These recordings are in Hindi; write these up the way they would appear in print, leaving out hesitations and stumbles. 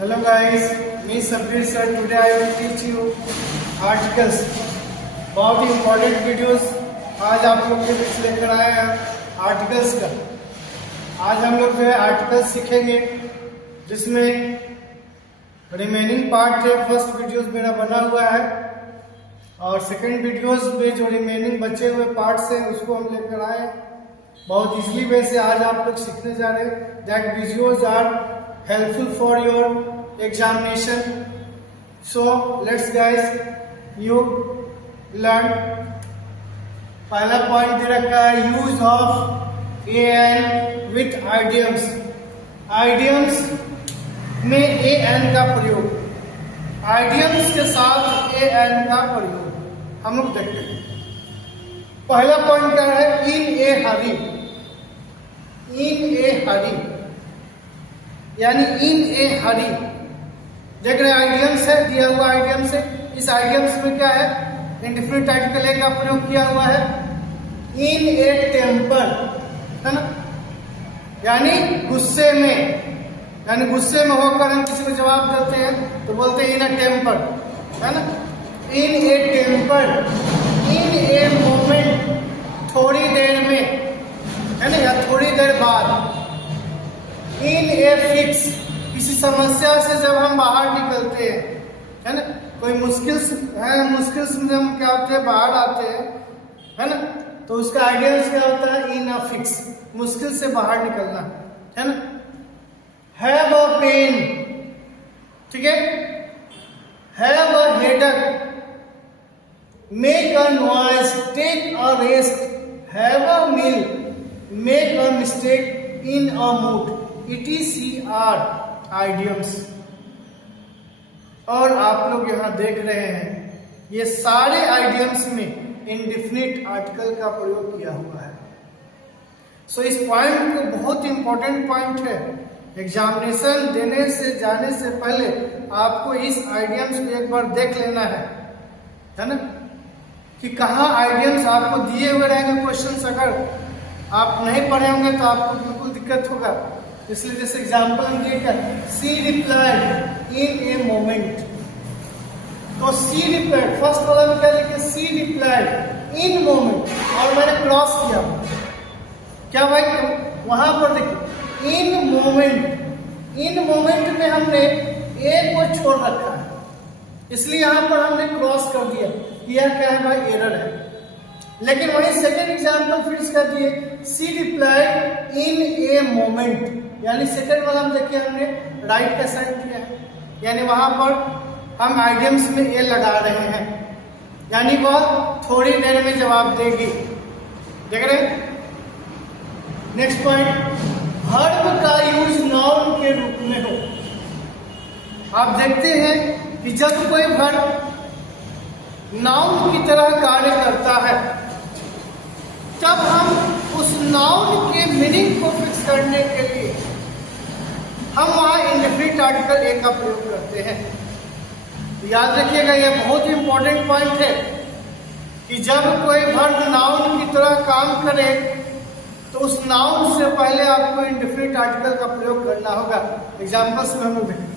Hello guys, me Sabir sir. Today I will teach you articles. बहुत ही इम्पोर्टेंट वीडियोस आज आप लोग के बीच लेकर आए हैं आर्टिकल्स का। आज हम लोग जो है आर्टिकल्स सीखेंगे जिसमें रिमेनिंग पार्ट है। फर्स्ट वीडियोस मेरा बना हुआ है और सेकंड वीडियोस में जो रिमेनिंग बचे हुए पार्ट्स हैं उसको हम लेकर आए हैं। बहुत इजीली वे से आज आप लोग सीखने जा रहे हैं। That videos are helpful for your examination. So let's guys you learn. पहला पॉइंट दे रखा है use of an with idioms. idioms में an का प्रयोग, idioms के साथ an का प्रयोग हम लोग देखते हैं। पहला पॉइंट क्या है? in a hurry. in a hurry यानी इन ए हरी। देख रहे आइडियम्स है, दिया हुआ आइडियम्स है। इस आइडियम्स में क्या है? इंडेफिनिट आर्टिकल ए का प्रयोग किया हुआ है। इन ए टेम्पर, है ना, यानी गुस्से में, यानी गुस्से में होकर हम किसी को जवाब देते हैं तो बोलते हैं इन ए टेम्पर, है ना। इन ए टेम्पर, इन ए मोमेंट, थोड़ी देर में, है ना, या थोड़ी देर बाद। इन ए फिक्स, किसी समस्या से जब हम बाहर निकलते हैं, है ना, कोई मुश्किल है, मुश्किल से हम क्या होते हैं बाहर आते हैं, है ना, तो उसका आइडिया क्या होता है? इन अ फिक्स, मुश्किल से बाहर निकलना, है ना। हैव अ पेन, ठीक है, have a headache, make a noise, take a rest, have a meal, make a mistake, in a mood. ETCR idioms. और आप लोग यहां देख रहे हैं ये सारे आइडियम्स में इंडेफिनिट आर्टिकल का प्रयोग किया हुआ है। सो इस पॉइंट को बहुत इंपॉर्टेंट पॉइंट है। एग्जामिनेशन देने से जाने से पहले आपको इस आइडियम्स को एक बार देख लेना है ना, कि कहाँ आइडियम्स आपको दिए हुए रहेंगे। क्वेश्चंस अगर आप नहीं पढ़े होंगे तो आपको बिल्कुल दिक्कत होगा। इसलिए जैसे एग्जाम्पल हम दिए, सी रिप्लाइड इन ए मोमेंट, तो सी रिप्लाइड फर्स्ट वाला में क्या लिखे? सी रिप्लाइड इन मोमेंट, और मैंने क्रॉस किया क्या भाई? वहां पर देखिए इन मोमेंट, इन मोमेंट में हमने ए को छोड़ रखा है, इसलिए यहां पर हमने क्रॉस कर दिया। यह क्या है भाई? एरर है। लेकिन वही सेकेंड एग्जाम्पल फिर इसका दिए, सी रिप्लाइड इन ए मोमेंट, यानी सेकेंड वाला हम देखिए हमने राइट का साइन किया है, यानी वहां पर हम आइडियम्स में ए लगा रहे हैं, यानी वह थोड़ी देर में जवाब देगी। देख रहे हैं? नेक्स्ट पॉइंट, वर्ब का यूज नाउन के रूप में हो। आप देखते हैं कि जब कोई वर्ब नाउन की तरह कार्य करता है तब हम उस नाउन के मीनिंग को फिक्स करने के लिए हम वहां इंडेफिनिट आर्टिकल ए का प्रयोग करते हैं। तो याद रखिएगा यह बहुत ही इंपॉर्टेंट पॉइंट है कि जब कोई वर्ब नाउन की तरह काम करे तो उस नाउन से पहले आपको इंडेफिनिट आर्टिकल का प्रयोग करना होगा। एग्जाम्पल्स में हम लोग देखें,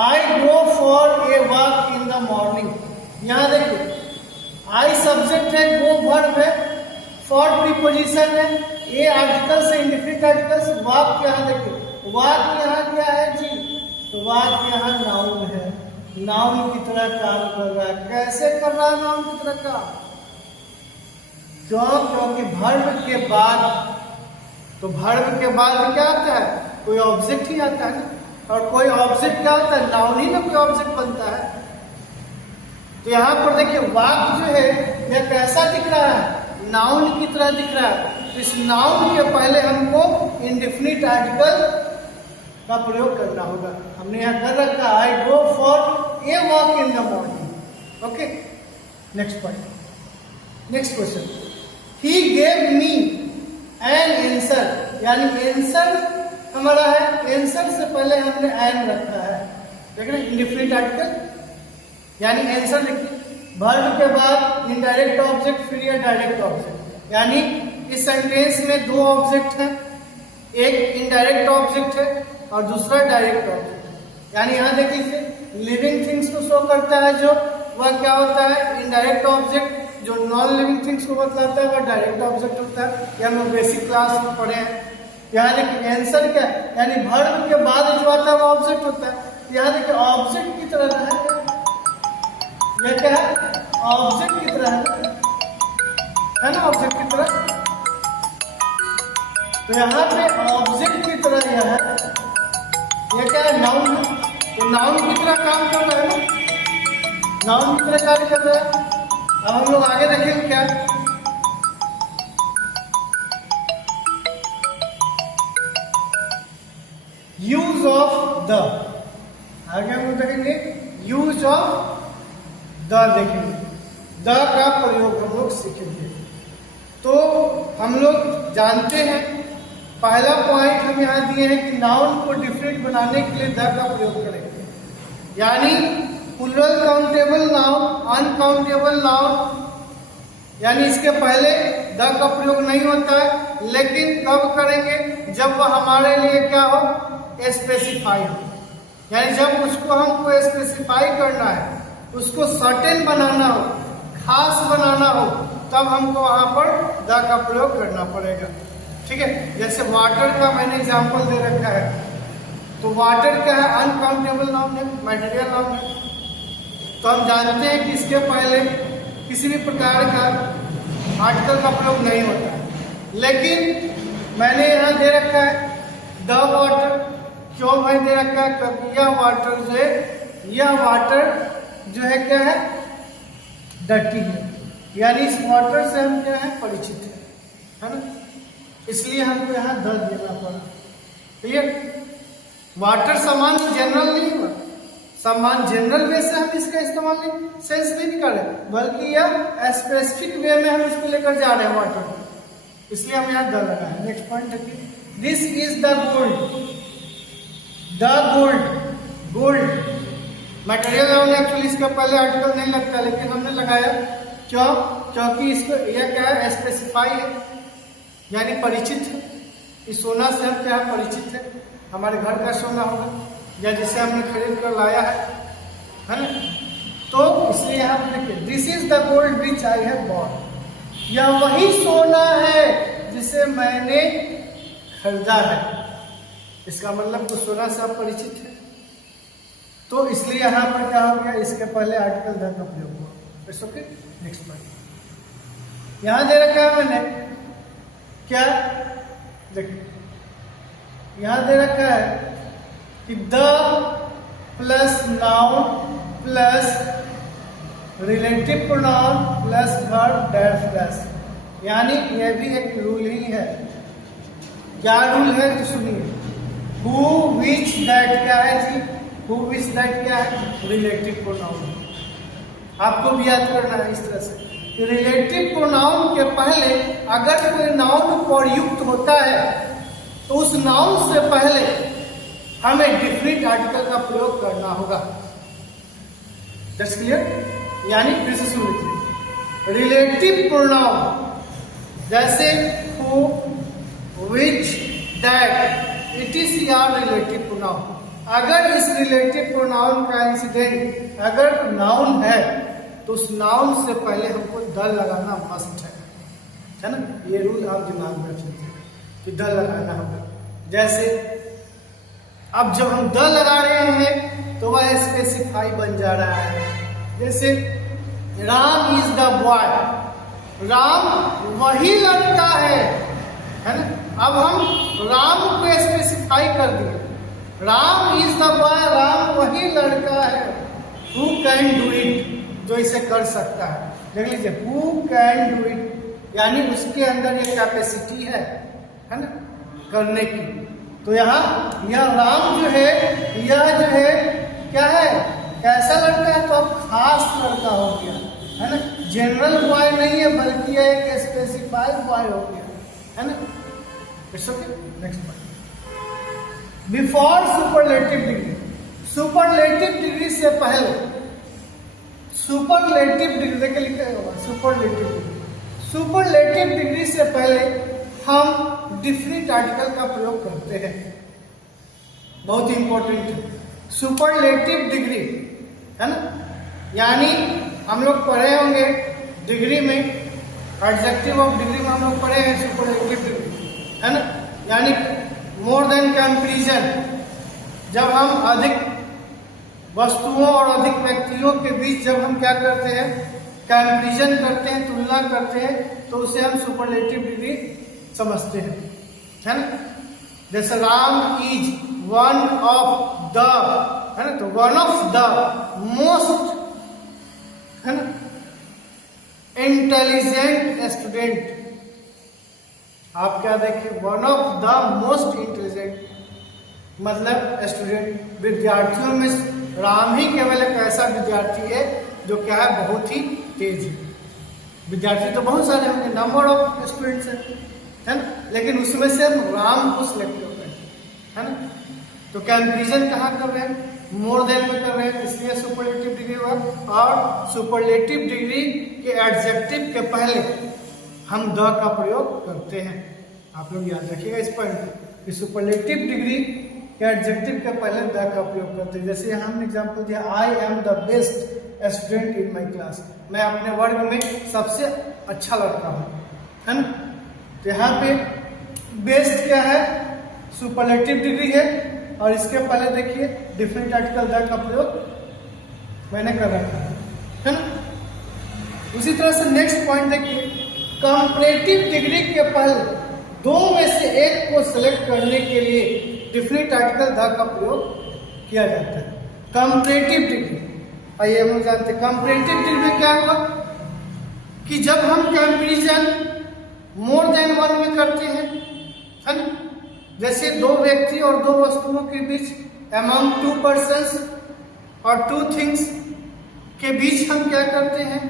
I go for a walk in the morning. यहां देखिए आई सब्जेक्ट है, गो वर्ब है, फॉर प्रीपोजिशन है, ए आर्टिकल से इंडेफिनिट आर्टिकल्स। वॉक यहां देखिए, वॉक यहां क्या है जी? तो वॉक यहां नाउन है, नाउन की तरह काम कर रहा है। कैसे कर रहा है नाउन की तरह काम? क्यों? क्योंकि वर्ब के बाद, तो वर्ब के बाद क्या आता है? कोई ऑब्जेक्ट ही आता है ना, और कोई ऑब्जेक्ट क्या होता है? नाउन ही में कोई ऑब्जेक्ट बनता है। तो यहां पर देखिए वाक जो है यह कैसा दिख रहा है? नाउन की तरह दिख रहा है। तो इस नाउन के पहले हमको इंडेफिनिट आर्टिकल का प्रयोग करना होगा। हमने यहां कर रखा, I go for a walk in the morning. Okay, next point, next question, he gave me an answer, यानी आंसर हमारा है, आंसर से पहले हमने एन रखा है। देख रहे इंडेफिनिट आर्टिकल, यानी आंसर लिखिए, वर्ब के बाद इनडायरेक्ट ऑब्जेक्ट, फिर यह डायरेक्ट ऑब्जेक्ट। यानी इस सेंटेंस में दो ऑब्जेक्ट हैं, एक इनडायरेक्ट ऑब्जेक्ट है और दूसरा डायरेक्ट ऑब्जेक्ट। यानी यहाँ देख लीजिए लिविंग थिंग्स को शो करता है जो वह क्या होता है इनडायरेक्ट ऑब्जेक्ट, जो नॉन लिविंग थिंग्स को बतलाता है वह डायरेक्ट ऑब्जेक्ट होता है। ये हम लोग बेसिक क्लास में पढ़े हैं। यहाँ देखिए आंसर क्या है, यानी वर्ब के बाद जो आता है वो ऑब्जेक्ट होता है। यहाँ देखिए ऑब्जेक्ट की तरह है, यह क्या है ऑब्जेक्ट की तरह है ना, ऑब्जेक्ट की तरह। तो यहाँ पे ऑब्जेक्ट की तरह यह है, यह क्या है नाउन है, तो नाउन की तरह काम कर रहा है ना, नाउन की तरह कार्य कर रहा है। अब हम लोग आगे देखेंगे क्या, यूज ऑफ द, आगे हम लोग देखेंगे यूज ऑफ द, देखेंगे द का प्रयोग हम लोग सीखेंगे। तो हम लोग जानते हैं पहला पॉइंट हम यहाँ दिए हैं कि नाउन को डिफरेंट बनाने के लिए द का प्रयोग करेंगे। यानी plural countable noun, uncountable noun, यानी इसके पहले द का प्रयोग नहीं होता है, लेकिन कब करेंगे जब वह हमारे लिए क्या हो स्पेसिफाई हो, यानी जब उसको हमको स्पेसिफाई करना है, उसको सर्टेन बनाना हो, खास बनाना हो, तब हमको वहां पर द का प्रयोग करना पड़ेगा। ठीक है, जैसे वाटर का मैंने एग्जांपल दे रखा है, तो वाटर क्या है अनकाउंटेबल नाउन है, मटेरियल नाउन है। तो हम जानते हैं कि इसके पहले किसी भी प्रकार का आर्टिकल का प्रयोग नहीं होता है, लेकिन मैंने यहाँ दे रखा है द वाटर। क्यों भाई दे रखा है, क्योंकि यह वाटर जो है, यह वाटर जो है क्या है डर्टी है, यानी इस वाटर से हम क्या है परिचित है ना, इसलिए हमको यहाँ द देना पड़ा। क्लियर, वाटर सामान्य जनरल नहीं हुआ, सामान्य जनरल वे से हम इसका इस्तेमाल नहीं सेंस नहीं कर रहे, बल्कि यह स्पेसिफिक वे में हम इसको लेकर जा रहे हैं वाटर को, इसलिए हम यहाँ द लगा है। नेक्स्ट पॉइंट देखिए, this is the gold, the gold, gold material noun actually इसका पहले आर्टिकल नहीं लगता, लेकिन हमने लगाया क्यों, क्योंकि इसको यह क्या है स्पेसिफाई है, यानी परिचित है। इस सोना से हम क्या है परिचित है, हमारे घर का सोना होगा या जिसे हमने खरीद कर लाया है ना, तो इसलिए यहाँ पर देखिए this is the gold which I have bought, यह वही सोना है जिसे मैंने खरीदा है। इसका मतलब तो सोना से आप परिचित है, तो इसलिए यहाँ पर क्या हो गया, इसके पहले आर्टिकल द का प्रयोग हुआ। It's okay. नेक्स्ट पॉइंट यहाँ दे रखा है मैंने क्या, देखिए यहाँ दे रखा है कि the plus noun plus relative pronoun plus verb dash dash, यानी यह भी एक रूल ही है। क्या रूल है तो सुनिए, हु विच दैट क्या है जी, हु विच दैट क्या है रिलेटिव प्रोनाउन, आपको भी याद करना है इस तरह से। रिलेटिव प्रोनाउन के पहले अगर कोई नाउन प्रयुक्त होता है तो उस नाउन से पहले हमें डिफरेंट आर्टिकल का प्रयोग करना होगा। दैट्स क्लियर, यानी फिर से सुन लीजिए, रिलेटिव प्रोनाउन जैसे who which that it is यार रिलेटिव प्रोनाउन, अगर इस रिलेटिव प्रोनाउन का इंसिडेंट अगर नाउन है तो उस नाउन से पहले हमको द लगाना मस्ट है ना। ये रूल आप दिमाग में रख लीजिए कि द लगाना होगा। जैसे अब जब हम द लगा रहे हैं तो वह स्पेसिफाई बन जा रहा है। जैसे Ram is the boy, Ram वही लड़का है ना। अब हम राम को स्पेसिफाई कर दिए, Ram is the boy, Ram वही लड़का है। हु कैन डू इट, जो इसे कर सकता है। देख लीजिए हु कैन डू इट, यानी उसके अंदर ये कैपेसिटी है ना करने की। तो यहाँ यह राम जो है, यह जो है क्या है कैसा लड़का है, तो अब खास लड़का हो गया है ना, जनरल बॉय नहीं है बल्कि यह एक स्पेसिफाइड बॉय हो गया है ना। It's okay. Next point, before superlative degree, superlative degree से पहले, सुपरलेटिव डिग्री देख लिखा होगा सुपरलेटिव डिग्री, सुपरलेटिव डिग्री से पहले हम डिफरेंट आर्टिकल का प्रयोग करते हैं। बहुत इंपॉर्टेंट है। सुपरलेटिव डिग्री है ना, यानी हम लोग पढ़े होंगे डिग्री में, एडजेक्टिव ऑफ डिग्री में हम लोग पढ़े हैं सुपरलेटिव डिग्री है ना, यानी मोर देन कंपैरिजन। जब हम अधिक वस्तुओं और अधिक व्यक्तियों के बीच जब हम क्या करते हैं, कंपैरिजन करते हैं, तुलना करते हैं, तो उसे हम सुपरलेटिव डिग्री समझते हैं, है ना। जैसे Ram is one of the, है ना, तो वन ऑफ द मोस्ट, है ना, इंटेलिजेंट स्टूडेंट। आप क्या देखिए, one of the most intelligent मतलब स्टूडेंट, विद्यार्थियों में राम ही केवल एक ऐसा विद्यार्थी है जो क्या है, बहुत ही तेज है। विद्यार्थी तो बहुत सारे होंगे, नंबर ऑफ स्टूडेंट्स है ना, लेकिन उसमें से हम राम को सिलेक्ट कर रहे हैं, है ना। तो कंपैरिजन कहाँ कर रहे हैं, मोर देन में कर रहे हैं, इसलिए सुपरलेटिव डिग्री हुआ। और सुपरलेटिव डिग्री के एडजेक्टिव के पहले हम द का प्रयोग करते हैं। आप लोग याद रखिएगा इस पॉइंट कि सुपरलेटिव डिग्री के एडजेक्टिव के पहले द का प्रयोग करते हैं। जैसे हमने एग्जांपल दिया, I am the best student in my class, मैं अपने वर्ग में सबसे अच्छा लड़का हूँ, है ना। तो यहाँ पे बेस्ट क्या है, सुपरलेटिव डिग्री है, और इसके पहले देखिए डिफरेंट आर्टिकल द का प्रयोग मैंने कर रखा है ना। उसी तरह से नेक्स्ट पॉइंट देखिए, कंपैरेटिव डिग्री के पहले दो में से एक को सिलेक्ट करने के लिए डिफरेंट आर्टिकल द का प्रयोग किया जाता है। कंपैरेटिव डिग्री, आइए हम लोग जानते हैं कंपैरेटिव डिग्री में क्या होगा कि जब हम कंपैरिजन मोर देन वन में करते हैं, है ना, जैसे दो व्यक्ति और दो वस्तुओं के बीच, अमंग टू पर्सन्स और टू थिंग्स के बीच हम क्या करते हैं,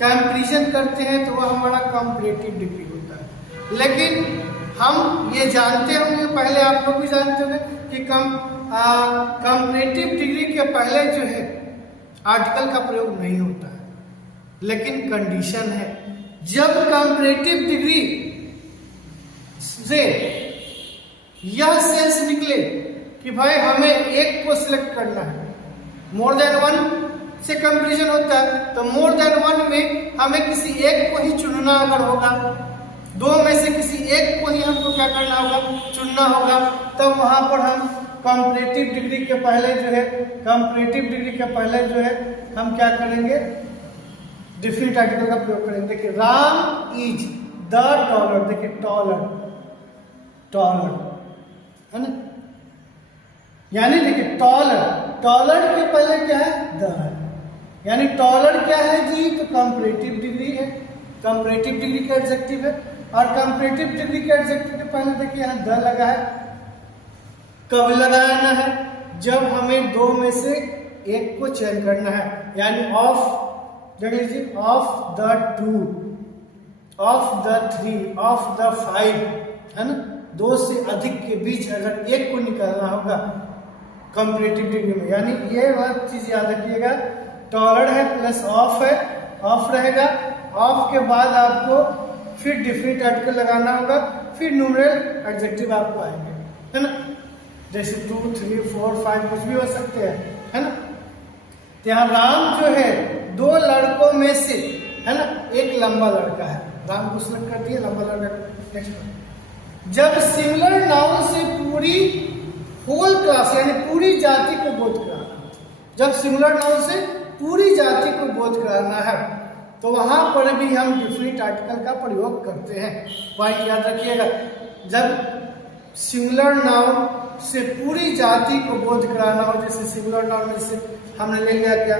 कंपैरिजन करते हैं, तो वह हमारा कंपैरेटिव डिग्री होता है। लेकिन हम ये जानते होंगे, पहले आप लोग भी जानते होंगे कि कंपैरेटिव डिग्री के पहले जो है आर्टिकल का प्रयोग नहीं होता है, लेकिन कंडीशन है, जब कंपैरेटिव डिग्री से यह सेंस निकले कि भाई हमें एक को सिलेक्ट करना है, मोर देन वन से कंपैरिजन होता है, तो मोर देन वन में हमें किसी एक को ही चुनना अगर होगा, दो में से किसी एक को ही हमको क्या करना होगा, चुनना होगा, तब वहां पर हम कंपैरेटिव डिग्री के पहले जो है, कंपैरेटिव डिग्री के पहले जो है हम क्या करेंगे, डिफरेंट आर्टिकल का प्रयोग करेंगे। देखिए राम इज द टॉलर, देखिए टॉलर, टॉलर है ना, यानी देखिए टॉलर, टॉलर के पहले क्या है, द है, यानी टॉलर क्या है जी, तो कंपैरेटिव डिग्री है, कंपैरेटिव डिग्री का एडजेक्टिव है। और कंपैरेटिव डिग्री के एडजेक्टिव के पहले देखिए यहाँ द लगा है, कब लगाना है, जब हमें दो में से एक को चयन करना है, यानी ऑफ, देख लीजिए, of the two, of the three, of the five, है ना, दो से अधिक के बीच अगर एक को निकालना होगा कंपैरेटिव डिग्री में, यानी ये बात चीज याद रखिएगा, टॉलर है प्लस ऑफ है, ऑफ रहेगा, ऑफ के बाद आपको फिर डिफरेंट आर्टिकल लगाना होगा, फिर न्यूमरल एडजेक्टिव आपको आएंगे, है ना, जैसे 2, 3, 4, 5 कुछ भी हो सकते हैं, है ना। तो यहाँ राम जो है दो लड़कों में से, है ना, एक लंबा लड़का है, राम को सिलेक्ट कर दिए, लंबा लड़का। नेक्स्ट, जब सिंगुलर नाउन से पूरी होल क्लास यानी पूरी जाति को बोध कराना, जब सिंगुलर नाउन से पूरी जाति को बोध कराना है, तो वहां पर भी हम डिफरेंट आर्टिकल का प्रयोग करते हैं। पॉइंट याद रखिएगा, जब सिंगुलर नाउन से पूरी जाति को बोध कराना हो, जैसे सिंगुलर नाउन में से हमने ले लिया क्या,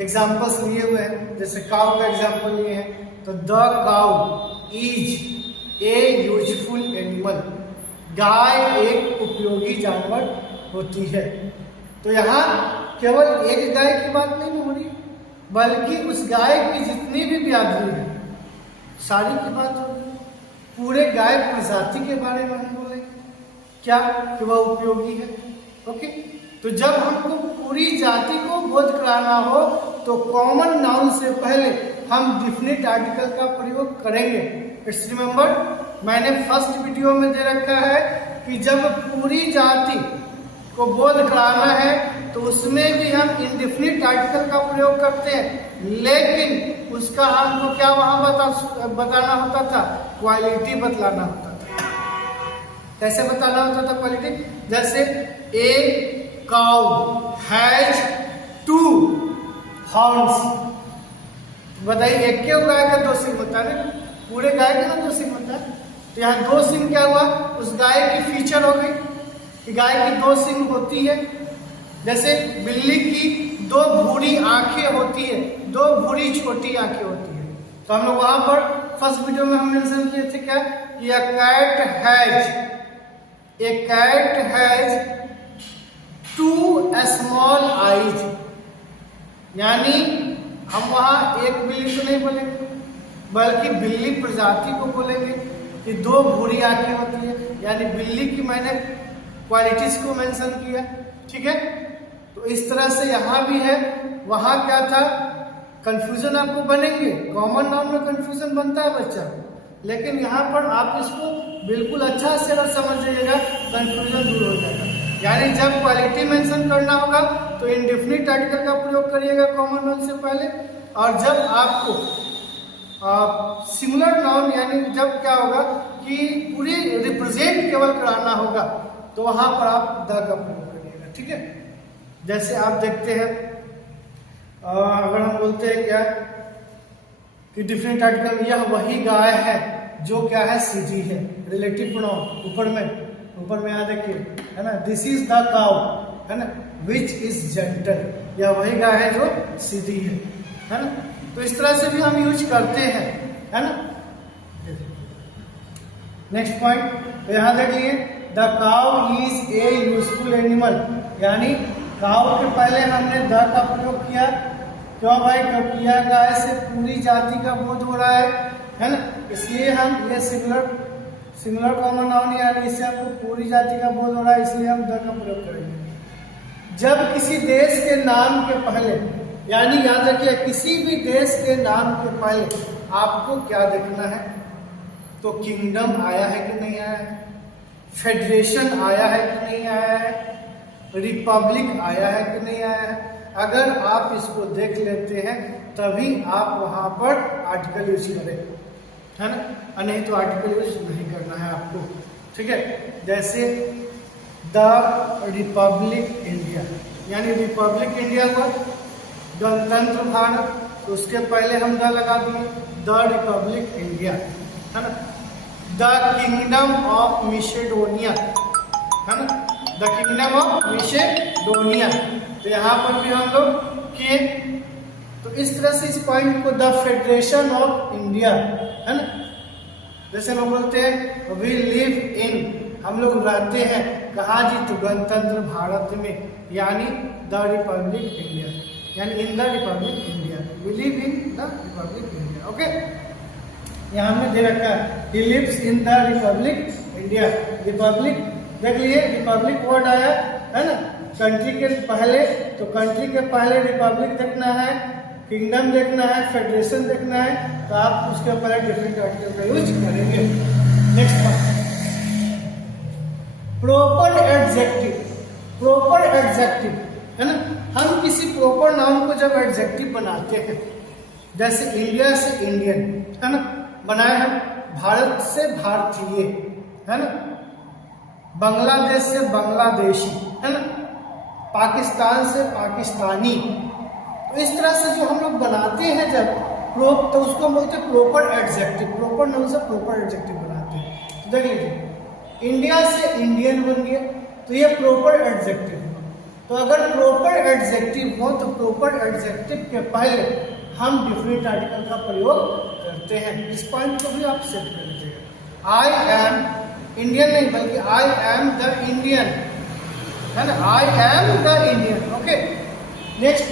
एग्जाम्पल्स लिए हुए हैं, जैसे काउ का एग्जाम्पल लिए हैं, तो the cow is a useful animal, गाय एक उपयोगी जानवर होती है। तो यहाँ केवल एक गाय की बात नहीं हो रही, बल्कि उस गाय की जितनी भी व्याधि है सारी की बात हो रही, पूरे गाय प्रजाति के बारे में हम बोले क्या, कि वह उपयोगी है। ओके, तो जब हमको पूरी जाति को बोध कराना हो, तो कॉमन नाउन से पहले हम डिफिनिट आर्टिकल का प्रयोग करेंगे। इट्स रिमेंबर, मैंने फर्स्ट वीडियो में दे रखा है कि जब पूरी जाति को बोध कराना है तो उसमें भी हम इंडेफिनिट आर्टिकल का प्रयोग करते हैं, लेकिन उसका हमको क्या वहां बताना होता था, क्वालिटी बतलाना होता था। कैसे बताना होता था क्वालिटी? जैसे ए काउ हैज 2 हॉर्न्स। बताइए, एक क्यों गाय का 2 सिंग होता है ना, पूरे गाय का ना 2 सिंग होता है, तो यहाँ 2 सिंग क्या हुआ, उस गाय की फीचर हो गई कि गाय की 2 सिंग होती है। जैसे बिल्ली की 2 भूरी आंखें होती है, 2 भूरी छोटी आंखें होती है। तो हम लोग वहां पर फर्स्ट वीडियो में हमने मेंशन किए थे क्या कि ए कैट हैज 2 स्मॉल आईज, यानी हम वहां एक बिल्ली तो नहीं बोलेंगे बल्कि बिल्ली प्रजाति को बोलेंगे कि 2 भूरी आंखें होती है, यानी बिल्ली की मैंने क्वालिटीज को मेंशन किया। ठीक है, तो इस तरह से यहाँ भी है। वहां क्या था, कंफ्यूजन आपको बनेंगे, कॉमन नाउन में कंफ्यूजन बनता है बच्चा, लेकिन यहाँ पर आप इसको बिल्कुल अच्छा से अगर समझ जाइएगा कंफ्यूजन दूर हो जाएगा। यानी जब क्वालिटी मेंशन करना होगा तो इंडेफिनिट आर्टिकल का प्रयोग करिएगा कॉमन नाउन से पहले, और जब आपको सिंगुलर नाउन यानी जब क्या होगा कि पूरी रिप्रेजेंट केवल कराना होगा तो वहां पर आप द का प्रयोग करिएगा। ठीक है, जैसे आप देखते हैं अगर हम बोलते हैं क्या कि डिफरेंट आर्टिकल, यह वही गाय है जो क्या है, सीधी है, रिलेटिव प्रोनाउन ऊपर में यहाँ देखिए है ना, दिस इज द काउ है ना विच इज जेंटल, यह वही गाय है जो सीधी है ना। तो इस तरह से भी हम यूज करते हैं, है ना। नेक्स्ट पॉइंट, तो यहाँ देखिए the cow is a useful animal, यानी काउ के पहले हमने द का प्रयोग किया। क्यों भाई? क्योंकि यह गाय से पूरी जाति का बोध हो रहा है ना, इसलिए हम ये सिंगुलर कॉमन नाउन यानी इससे हमको पूरी जाति का बोध हो रहा है, इसलिए हम द का प्रयोग करेंगे। जब किसी देश के नाम के पहले, यानी याद रखिए किसी भी देश के नाम के पहले आपको क्या देखना है, तो किंगडम आया है कि नहीं आया है, फेडरेशन आया है कि नहीं आया है, रिपब्लिक आया है कि नहीं आया है। अगर आप इसको देख लेते हैं तभी आप वहां पर आर्टिकल यूज करें, है ना, और नहीं तो आर्टिकल यूज नहीं करना है आपको। ठीक है, जैसे द रिपब्लिक इंडिया, यानी रिपब्लिक इंडिया हुआ गणतंत्र भारत, तो उसके पहले हम द लगा दिए, द रिपब्लिक इंडिया, है ना। द किंगडम ऑफ मिसेडोनिया, है ना, द किंगडम ऑफ मिसेडोनिया, तो यहाँ पर भी हम लोग किए। तो इस तरह से इस पॉइंट को द फेडरेशन ऑफ इंडिया, है ना, जैसे लोग बोलते हैं वी लिव इन, हम लोग रहते हैं कहाँ जी, तो गणतंत्र भारत में, यानी द रिपब्लिक इंडिया, यानी in the republic India, we live in the republic India. Okay, यहाँ हमने दे रखा है ही lives in the republic India. Republic देख लिए, रिपब्लिक वर्ड आया है ना, कंट्री के पहले, तो कंट्री के पहले रिपब्लिक देखना है, किंगडम देखना है, फेडरेशन देखना है, तो आप उसके पहले डिफरेंट आर्टिकल का यूज करेंगे। नेक्स्ट पॉइंट, प्रॉपर एडजेक्टिव, है ना। हम किसी प्रॉपर नाउन को जब एडजेक्टिव बनाते हैं, जैसे इंडिया से इंडियन, है ना, बनाए हम, भारत से भारतीय, है ना, बांग्लादेश से बांग्लादेशी, है ना, पाकिस्तान से पाकिस्तानी। तो इस तरह से जो हम लोग बनाते हैं जब तो उसको हम बोलते हैं प्रॉपर एडजेक्टिव, प्रॉपर नाउन से प्रॉपर एडजेक्टिव बनाते हैं। तो देख लीजिए इंडिया से इंडियन बन गया, तो ये प्रॉपर एडजेक्टिव। तो अगर प्रॉपर एडजेक्टिव हो तो प्रॉपर एडजेक्टिव के पहले हम डिफरेंट आर्टिकल का प्रयोग करते हैं। इस पॉइंट को भी आप सेट कर लीजिएगा। आई एम इंडियन नहीं बल्कि आई एम द इंडियन, है ना, I am the Indian. Okay, next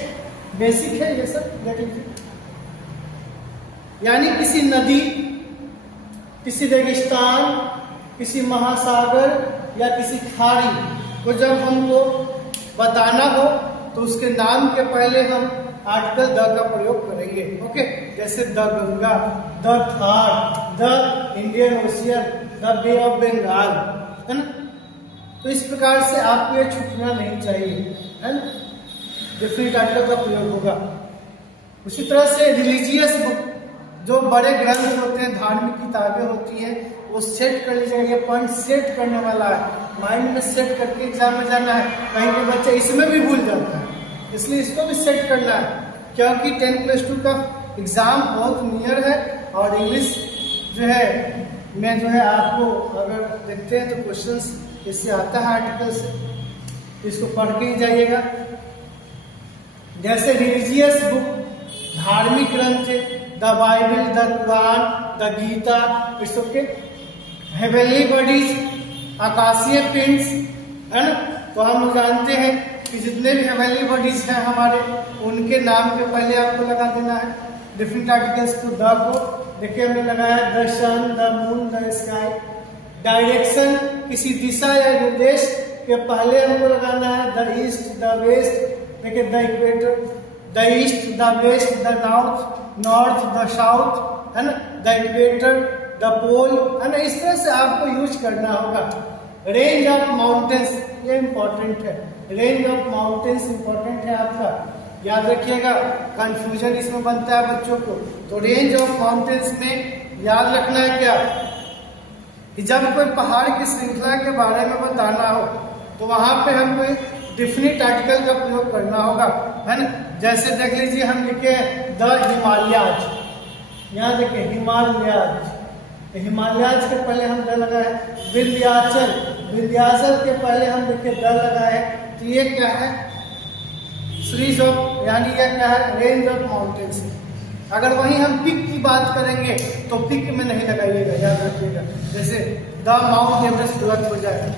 basic है ये सब, देख लीजिए, यानी किसी नदी, किसी रेगिस्तान, किसी महासागर या किसी खाड़ी को जब हमको बताना हो तो उसके नाम के पहले हम आर्टिकल द का प्रयोग करेंगे। ओके, जैसे the Ganga, the Thar, the Indian ocean, the bay of Bengal, है ना। तो इस प्रकार से आपको ये छूटना नहीं चाहिए, है ना। डिफरेंट आर्टिकल का प्रयोग होगा। उसी तरह से रिलीजियस बुक, जो बड़े ग्रंथ होते हैं, धार्मिक किताबें होती हैं, वो सेट कर लीजिएगा। ये पॉइंट सेट करने वाला है, माइंड में सेट करके एग्जाम में जाना है। कहीं के बच्चे इसमें भी भूल जाता है, इसलिए इसको भी सेट करना है, क्योंकि 10+2 का एग्जाम बहुत नियर है। और इंग्लिश जो है में जो है आपको अगर देखते हैं तो क्वेश्चंस इससे आता है आर्टिकल से, इसको पढ़ के ही जाइएगा। जैसे रिलीजियस बुक, धार्मिक ग्रंथ, the Bible, the Quran, the Gita, it's okay. Heavenly bodies, आकाशीय पिंड्स, है ना। तो हम लोग जानते हैं कि जितने भी हेवनली बॉडीज हैं हमारे, उनके नाम के पहले आपको लगा देना है डिफरेंट आर्टिकल्स को। द को देखिए हमने लगाया the sun, the moon, the sky. Direction, किसी दिशा या निर्देश के पहले हमको लगाना है द ईस्ट, द वेस्ट। देखिए the equator, the east, the west, the north, the south, है ना, द इक्वेटर, द पोल, है ना। इस तरह से आपको यूज करना होगा। रेंज ऑफ माउंटेन्स, ये इंपॉर्टेंट है। रेंज ऑफ माउंटेन्स इंपॉर्टेंट है आपका, याद रखिएगा, कंफ्यूजन इसमें बनता है बच्चों को। तो रेंज ऑफ माउंटेन्स में याद रखना है क्या, कि जब कोई पहाड़ की श्रृंखला के बारे में बताना हो तो वहां पे हमको डिफिनिट आर्टिकल का प्रयोग करना होगा, है ना। जैसे देख लीजिए हम लिखे द हिमालयाज, यहाँ देखिए हिमालयाज, हिमालयाज के पहले हम द लगाए। विंध्याचल, विंध्याचल के पहले हम देखिए द लगाए। तो ये क्या है, सीरीज ऑफ, यानी ये क्या है, रेंज ऑफ माउंटेन्स। अगर वहीं हम पिक की बात करेंगे तो पिक में नहीं लगाइएगा, याद रखिएगा। जैसे द माउंट एवरेस्ट गलत हो जाएगा,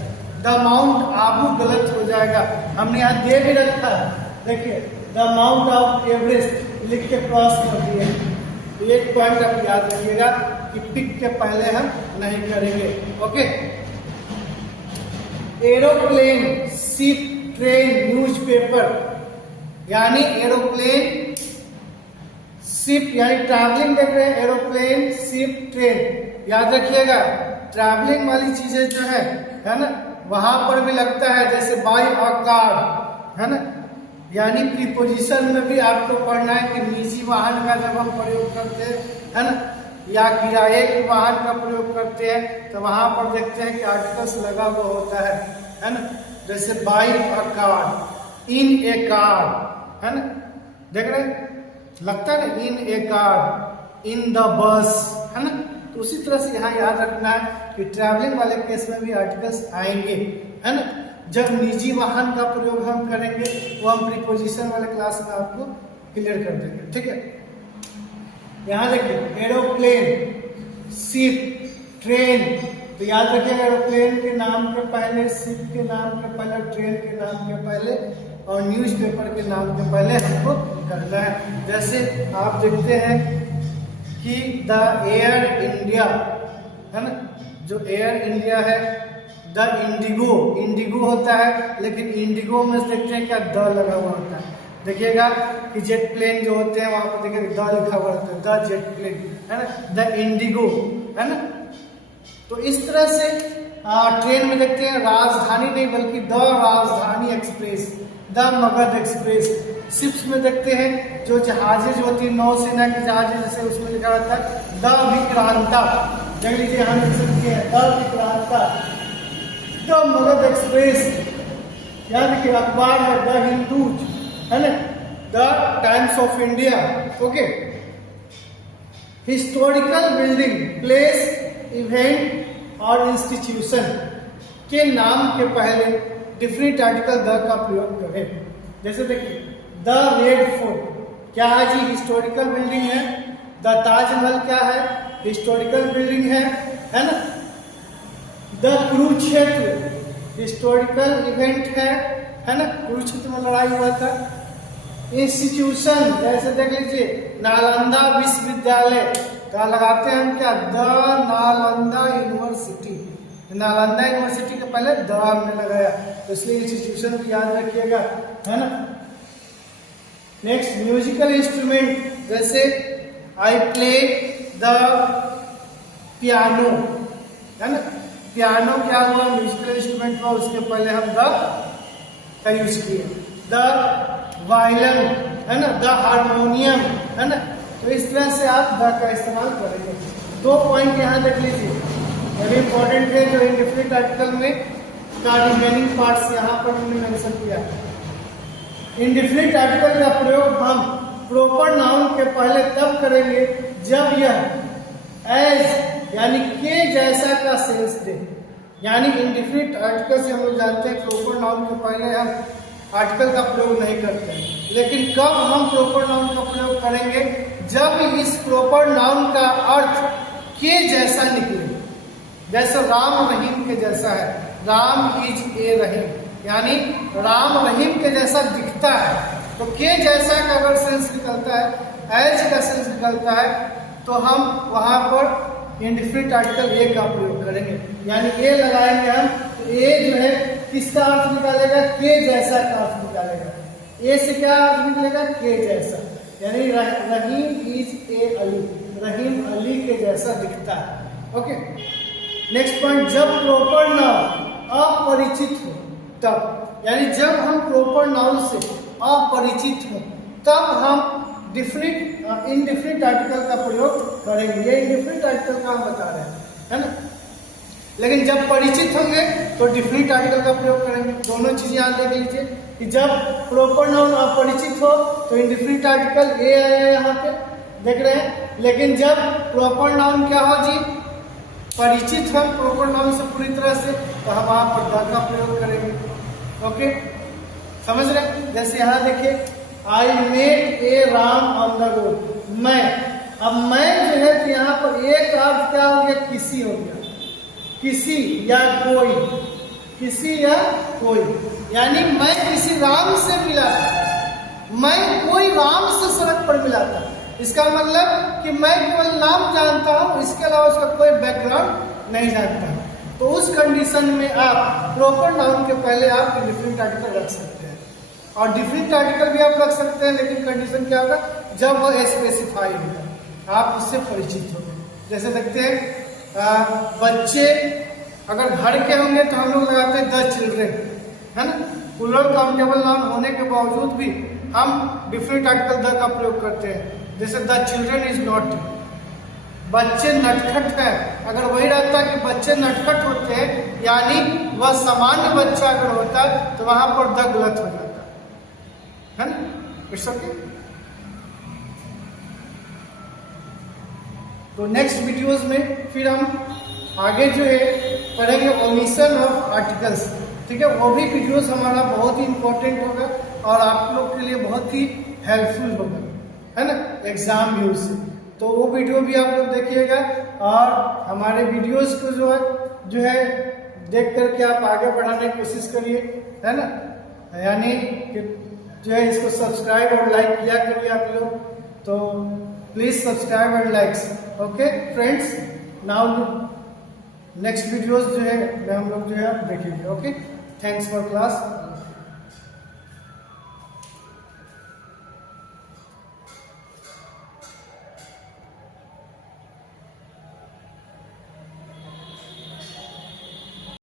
द माउंट आबू गलत हो जाएगा। हमने यहाँ दे भी रखा है, देखिए द माउंट ऑफ एवरेस्ट लिख के क्रॉस कर दिए। एक पॉइंट आप याद रखिएगा कि पिक के पहले हम नहीं करेंगे, okay. Aeroplane, ship, train, newspaper, यानी एरोप्लेन, शिप यानी ट्रैवलिंग देख रहे हैं, एरोप्लेन, शिप, ट्रेन। याद रखिएगा ट्रैवलिंग वाली चीजें जो है ना, वहां पर भी लगता है, जैसे बाय अ कार, है ना। यानी प्रीपोजिशन में भी आपको पढ़ना है कि निजी वाहन का जब हम प्रयोग करते हैं, है ना, या किराए के वाहन का प्रयोग करते हैं, तो वहां पर देखते हैं कि आर्टिकल्स लगा हुआ होता है ना। जैसे by a car, in a car, है ना, देख रहे हैं, लगता है ना इन a car, in the bus, है ना। तो उसी तरह से यहाँ याद रखना है कि ट्रैवलिंग वाले केस में भी आर्टिकल्स आएंगे, है ना। जब निजी वाहन का प्रयोग हम करेंगे वो हम प्रीपोजिशन वाले क्लास में आपको क्लियर कर देंगे, ठीक है। यहाँ देखिए एरोप्लेन, शिप, ट्रेन, तो याद रखिएगा एरोप्लेन के नाम के पहले, शिप के नाम के पहले, ट्रेन के नाम के पहले और न्यूज़पेपर के नाम के पहले हमको करना है। जैसे आप देखते हैं कि द एयर इंडिया, है ना, जो एयर इंडिया है, द इंडिगो, इंडिगो होता है, लेकिन इंडिगो में देखते हैं क्या द लगा हुआ होता है। देखिएगा कि जेट प्लेन जो होते हैं वहां पर देखिए द लिखा हुआ होता है, द जेट प्लेन, है ना, द इंडिगो, है ना। तो इस तरह से ट्रेन में देखते हैं राजधानी नहीं बल्कि द राजधानी express, the Magadh express. Ships में देखते हैं जो जहाजें जो होती है नौसेना की जहाजें, जैसे उसमें लिखा रहता है द विक्रांता, देख लीजिए हम लिख सकते हैं द विक्रांता, द मगध एक्सप्रेस। याद रखिए अखबार है द हिंदूज, है ना, the times of India, okay. Historical building, place, event और इंस्टीट्यूशन के नाम के पहले डिफरेंट आर्टिकल द का प्रयोग करें। जैसे देखिए द रेड फोर्ट, क्या है जी, हिस्टोरिकल बिल्डिंग है। द ताजमहल क्या है, हिस्टोरिकल बिल्डिंग है ना। द कुरुक्षेत्र हिस्टोरिकल इवेंट है ना, कुरुक्षेत्र में लड़ाई हुआ था। इंस्टीट्यूशन जैसे देख लीजिए नालंदा विश्वविद्यालय, क्या लगाते हैं हम, क्या, the Nalanda university, Nalanda university के पहले द हमने लगाया, तो इसलिए इंस्टीट्यूशन भी याद रखिएगा, है ना। नेक्स्ट म्यूजिकल इंस्ट्रूमेंट, जैसे आई प्ले द पियानो, है ना, पियानो क्या हुआ, म्यूजिकल इंस्ट्रूमेंट हुआ, उसके पहले हम द का यूज किए, द वायलिन है ना, द हारमोनियम है ना। तो इस तरह से आप द का इस्तेमाल करेंगे। 2 पॉइंट यहाँ देख लीजिए, वेरी इंपॉर्टेंट है, जो इंडेफिनिट आर्टिकल में का रिमेनिंग पार्ट्स यहाँ पर हमने मेंशन किया। इंडेफिनिट आर्टिकल का प्रयोग हम प्रॉपर नाउन के पहले तब करेंगे जब यह एज यानी के जैसा का सेंस दे। यानी इंडेफिनिट आर्टिकल से हम लोग जानते हैं प्रॉपर नाउन के पहले हम आर्टिकल का प्रयोग नहीं करते हैं, लेकिन कब हम प्रॉपर नाउन का प्रयोग करेंगे, जब इस प्रॉपर नाउन का अर्थ के जैसा निकले। जैसे राम रहीम के जैसा है, राम इज ए रहीम, यानी राम रहीम के जैसा दिखता है। तो के जैसा का अगर सेंस निकलता है, एज का सेंस निकलता है, तो हम वहां पर इंडेफिनिट आर्टिकल ए का प्रयोग करेंगे। यानी ए लगाएंगे हम, तो ए जो है किसका अर्थ निकालेगा, के जैसा का अर्थ निकालेगा। ए से क्या अर्थ निकलेगा, के जैसा, यानी रहीम इज ए अली, रहीम अली के जैसा दिखता है। ओके, नेक्स्ट पॉइंट, जब प्रॉपर नाउन अपरिचित हो तब, यानी जब हम प्रॉपर नाउन से अपरिचित हो तब हम इंडेफिनिट आर्टिकल का प्रयोग करेंगे। ये इंडेफिनिट आर्टिकल का हम बता रहे हैं, है ना। लेकिन जब परिचित होंगे तो डिफिनिट आर्टिकल का प्रयोग करेंगे। दोनों चीजें यहाँ देख लीजिए कि जब प्रॉपर नाउन अपरिचित हो तो इंडेफिनिट आर्टिकल ए आया यहाँ पे, देख रहे हैं। लेकिन जब प्रॉपर नाउन क्या हो जी, परिचित हम प्रॉपर नाउन से पूरी तरह से, तो हम वहां पर द का प्रयोग करेंगे। ओके, समझ रहे हैं। जैसे यहाँ देखिए, I met a Ram on the road, मैं, अब मैं जो है तो यहाँ पर एक अर्थ क्या हो गया, किसी हो गया, किसी या कोई, किसी या कोई, यानी मैं किसी राम से मिला था, मैं कोई राम से सड़क पर मिला था। इसका मतलब कि मैं केवल नाम जानता हूं, इसके अलावा उसका कोई बैकग्राउंड नहीं जानता। तो उस कंडीशन में आप प्रॉपर नाउन के पहले आप इंडेफिनिट आर्टिकल रख सकते हैं, और डिफिनिट आर्टिकल भी आप रख सकते हैं, लेकिन कंडीशन क्या होगा, जब वो स्पेसिफाई होगा, आप उससे परिचित होंगे। जैसे देखते हैं बच्चे अगर घर के होंगे तो हम लोग लगाते हैं द चिल्ड्रेन, है ना। प्लूरल काउंटेबल नाउन होने के बावजूद भी हम डिफिनिट आर्टिकल द का प्रयोग करते हैं। जैसे द चिल्ड्रेन इज नॉटी, बच्चे नटखट है, अगर वही रहता कि बच्चे नटखट होते हैं, यानी वह सामान्य बच्चा अगर होता तो वहां पर द गलत हो जाता है ना। It's okay. तो नेक्स्ट वीडियोस में फिर हम आगे जो है पढ़ेंगे ओमिशन ऑफ आर्टिकल्स, ठीक है। वो भी वीडियोस हमारा बहुत ही इंपॉर्टेंट होगा और आप लोग के लिए बहुत ही हेल्पफुल होगा, है ना, एग्जाम यूज से। तो वो वीडियो भी आप लोग देखिएगा, और हमारे वीडियोस को जो है देख करके आप आगे बढ़ाने की कोशिश करिए, है ना। यानी कि जो है इसको सब्सक्राइब और लाइक किया करिए आप लोग। तो please subscribe and likes. Okay friends, now next videos जो है हम लोग जो है देखेंगे। Okay, thanks for class.